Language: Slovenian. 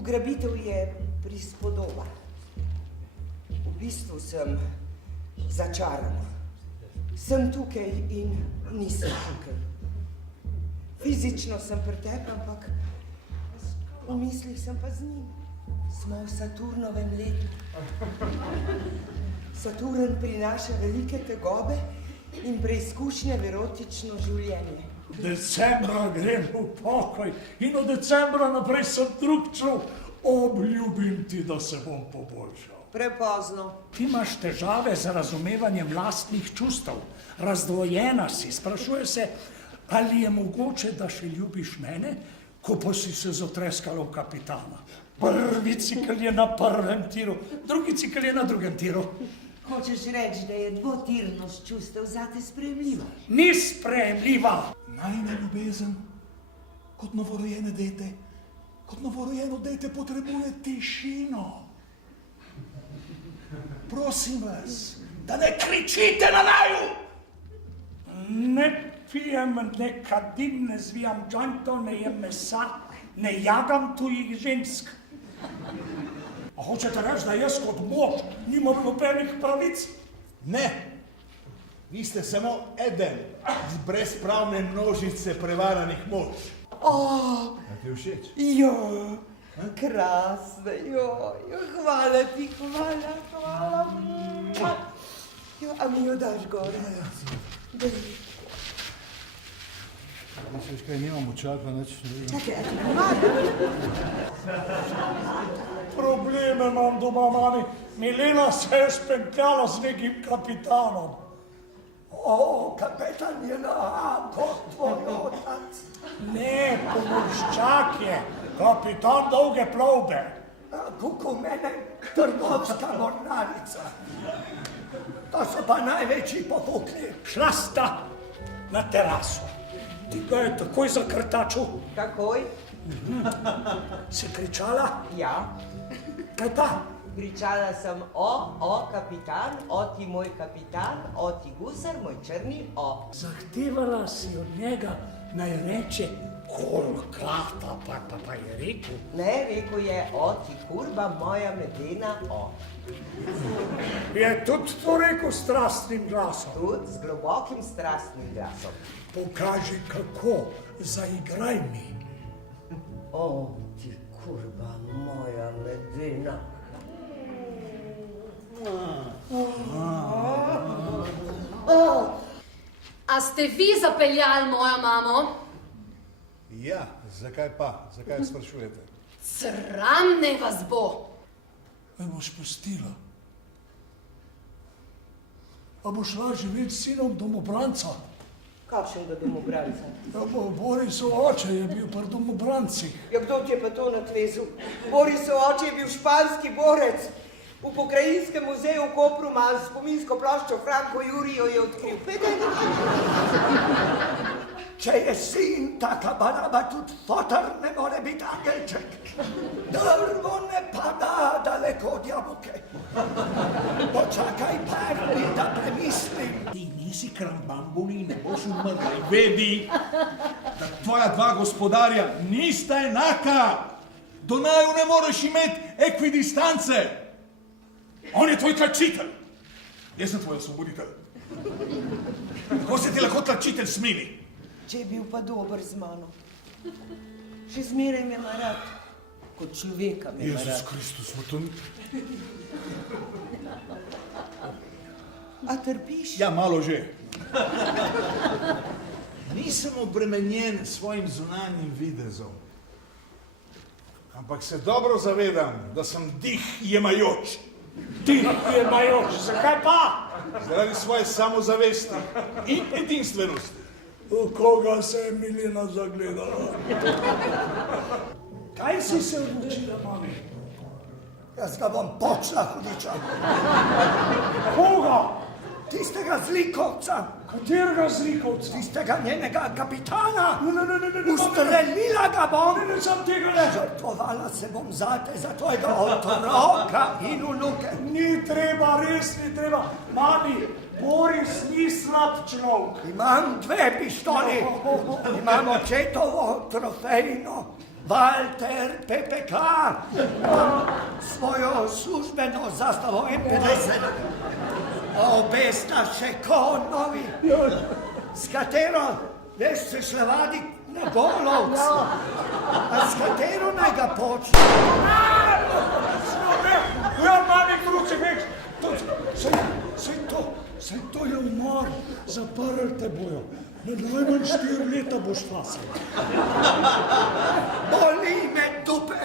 Ugrabitev je prispodoba. V bistvu sem začarana. Sem tukaj in nisem tukaj. Fizično sem pri tebi, ampak v mislih sem pa z njim. Smo v Saturnovem letu. Saturn prinaša velike tegobe in preizkušnje v erotično življenje. Decembra grem v pokoj in od decembra naprej sem drug človek. Obljubim ti, da se bom poboljšal. Prepozno. Ti imaš težave z razumevanjem lastnih čustev. Razdvojena si. Sprašuje se, ali je mogoče, da še ljubiš mene, ko pa si se zatreskala v kapitana. Prvi cikel je na prvem tiru, drugi cikel je na drugem tiru. Hočeš reči, da je dvotirnost čustev zate sprejemljiva? Ni sprejemljiva. Najna ljubezen, kot novorojeno dete, potrebuje tišino. Prosim vas, da ne kričite na naju! Ne pijem, ne kadim, ne zvijam džantov, ne jem mesa, ne jagam tujih žensk. A hočete reči, da jaz kot mož nimam nobenih pravic? Ne, vi ste samo eden z brezpravne množice prevaranih mož. A ti všeč? Jo, krasno, jo, hvala ti, hvala. Jo, a mi jo daš gore? Misliš, kaj nimam očal, pa nič ne vem. Čakaj, a ti pomagam? Probleme imam doma, mami. Milena se je spentljala z nekim kapitanom. O, kapetan je kot tvoj otac. Ne, pomorščak je. Kapitan dolge plovbe. Kako mene trgovska mornarica. To so pa največji popukli. Šla sta na teraso. Ti ga je takoj zakrtačil. Takoj? Si kričala? Ja. Kaj pa? Kričala sem kapitan, ti moj kapitan, ti gusar, moj črni o. Zahtevala si od njega, naj reče kolkata, pa je rekel. Ne, rekel je, ti kurba, moja medena o. Je tudi to rekel s strastnim glasom? Tudi z globokim strastnim glasom. Pokaži kako, zaigraj mi. O, ti kurba, moja medena. A ste vi zapeljali mojo mamo? Ja, zakaj pa? Zakaj sprašujete? Sram ne vas bo. Me boš pustila. A boš šla živeti s sinom domobranca? Kakšnega domobranca? Ja, Borisov oče je bil pri domobrancih. Ja, kdo ti je pa to natvezil? Borisov oče je bil španski borec. V pokrajinskem muzeju v Kopru ima spominsko ploščo Franko Jurijo je odkril. Če je sin taka baraba, tudi fotar ne more biti angelček. Drvo ne pada daleko od jabolke. Počakaj par dni, da premislim. Ti nisi krambambul in ne boš umrl. Vedi, da tvoja dva gospodarja nista enaka. Do naju ne moreš imeti ekvidistance. On je tvoj tlačitelj. Jaz sem tvoj osvoboditelj. Kako se ti lahko tlačitelj smili? Če je bil pa dober z mano. Še zmeraj me ima rad. Kot človeka me ima rad. Jezus Kristus, to... A trpiš? Ja, malo že. Nisem obremenjen s svojim zunanjim videzom. Ampak se dobro zavedam, da sem dih jemajoč. Dih jemajoč, zakaj pa? Zaradi svoje samozavesti in edinstvenosti. V koga se je Milena zagledala? Kaj si se odločila, mami? Jaz ga bom počela, hudiča. Koga? Tistega zlikovca. Katerega zlikovca? Tistega njenega kapitana. Ne. Ustrelila ga bom. Ne, sam tega ne. Žrtvovala se bom zate, za tvojega otroka in vnuke. Ni treba, res ni treba. Mami, Boris ni slab človek. Imam dve pištoli. Imam očetovo trofejno Walter PPK. Mam svojo službeno zastavo M50. Obesna še konovi, s katero veš se šla vadit na Golovc. A s katero naj ga počne? Ja, mami, krucifix, sej to je umor, zaprl te bojo. Na najmanj 4 leta boš fasal. Boli me dupe.